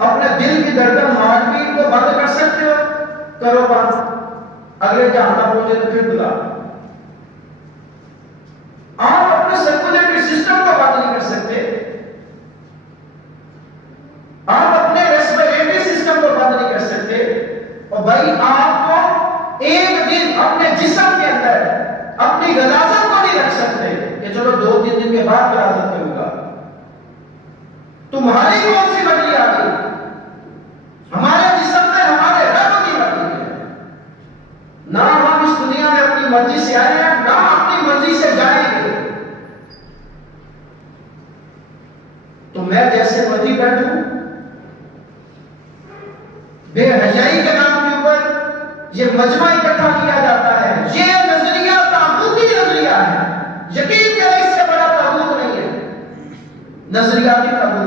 अपने दिल की धड़कन हार्टबीट को बंद कर सकते हो? करो बंद। अगले जहां पहुंचे तो फिर बुला। आप अपने सर्कुलेटरी सिस्टम को बंद नहीं कर सकते, आप अपने रेस्पिरेटरी सिस्टम को बंद नहीं कर सकते। और भाई आपको एक दिन अपने जिस्म के अंदर अपनी गलाजत को नहीं रख सकते कि चलो 2-3 दिन के बाद गलाजत करूंगा। तुम्हारी कौन सी बदली आ गई? हमारे जिस्म में हमारे रब की बदली है। ना हम इस दुनिया में अपनी मर्जी से आए हैं, ना अपनी मर्जी से जाएंगे। तो मैं जैसे मर्जी बैठूं, बेहयाई के नाम के ऊपर ये मजमा इकट्ठा किया जाता है। ये नजरिया तागूती नजरिया है। यकीन करें, इससे बड़ा तागूत नहीं है। नजरियाती तागूत